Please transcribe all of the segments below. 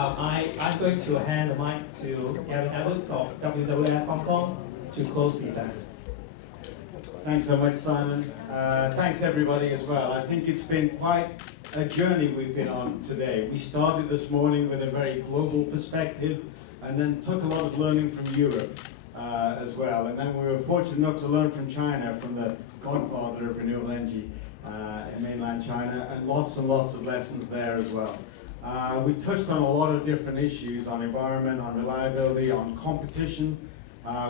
I'm going to hand the mic to Gavin of WWF-Hong Kong to close the event. Thanks so much, Simon. Thanks everybody as well. I think it's been quite a journey we've been on today. We started this morning with a very global perspective and then took a lot of learning from Europe as well. And then we were fortunate enough to learn from China, from the godfather of renewable energy in mainland China, and lots of lessons there as well. We touched on a lot of different issues on environment, on reliability, on competition.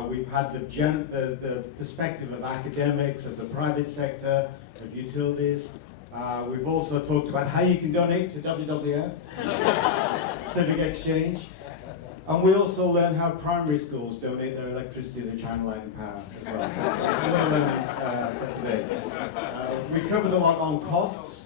We've had the perspective of academics, of the private sector, of utilities. We've also talked about how you can donate to WWF, Civic Exchange. And we also learned how primary schools donate their electricity to China Light and Power as well. We're learning today. We covered a lot on costs.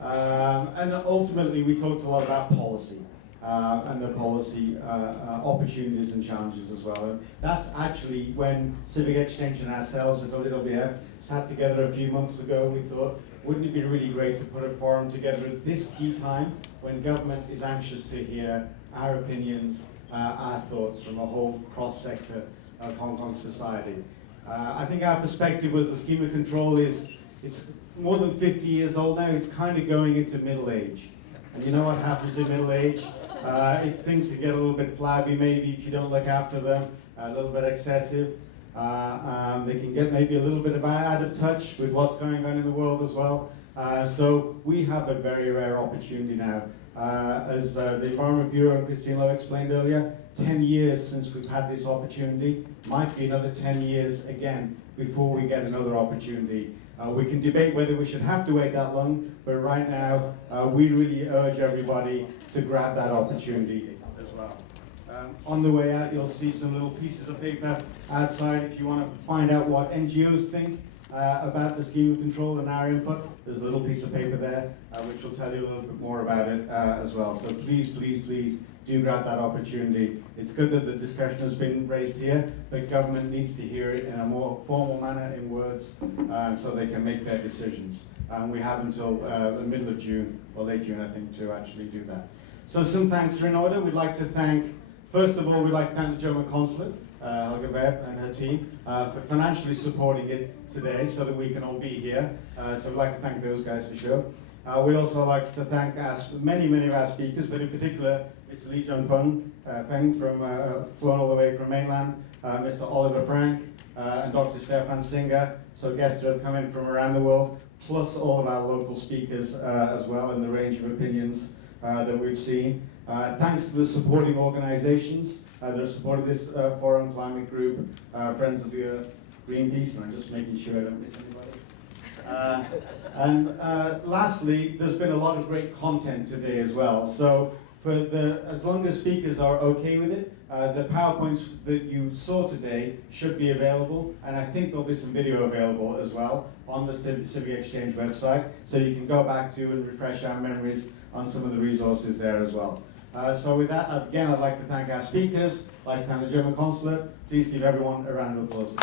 And ultimately, we talked a lot about policy and the policy opportunities and challenges as well. And that's actually when Civic Exchange and ourselves at WWF sat together a few months ago. We thought, wouldn't it be really great to put a forum together at this key time when government is anxious to hear our opinions, our thoughts from a whole cross-sector of Hong Kong society. I think our perspective was the scheme of control it's more than 50 years old now. It's kind of going into middle age. And you know what happens in middle age? Things can get a little bit flabby maybe if you don't look after them, a little bit excessive. They can get maybe a little bit out of touch with what's going on in the world as well. So we have a very rare opportunity now. As the Environment Bureau and Christine Lowe explained earlier, 10 years since we've had this opportunity, might be another 10 years again before we get another opportunity. We can debate whether we should have to wait that long, but right now we really urge everybody to grab that opportunity as well. On the way out, you'll see some little pieces of paper outside if you want to find out what NGOs think about the scheme of control and our input. There's a little piece of paper there which will tell you a little bit more about it as well. So please do grab that opportunity. It's good that the discussion has been raised here, but government needs to hear it in a more formal manner in words so they can make their decisions. We have until the middle of June, or late June I think, to actually do that. So some thanks are in order. We'd like to thank, first of all, we'd like to thank the German consulate, Helga Webb and her team, for financially supporting it today so that we can all be here. So we'd like to thank those guys for sure. We'd also like to thank many of our speakers, but in particular Mr. Li Feng from flown all the way from mainland, Mr. Oliver Frank, and Dr. Stefan Singer, so guests that have come in from around the world, plus all of our local speakers as well, and the range of opinions that we've seen. Thanks to the supporting organizations that have supported this forum, Climate Group, Friends of the Earth, Greenpeace, and I'm just making sure I don't miss anybody. Lastly, there's been a lot of great content today as well. So as long as speakers are okay with it, the PowerPoints that you saw today should be available, and I think there'll be some video available as well on the Civic Exchange website, so you can go back to and refresh our memories on some of the resources there as well. So with that, again, I'd like to thank our speakers, I'd like to thank the German consulate. Please give everyone a round of applause.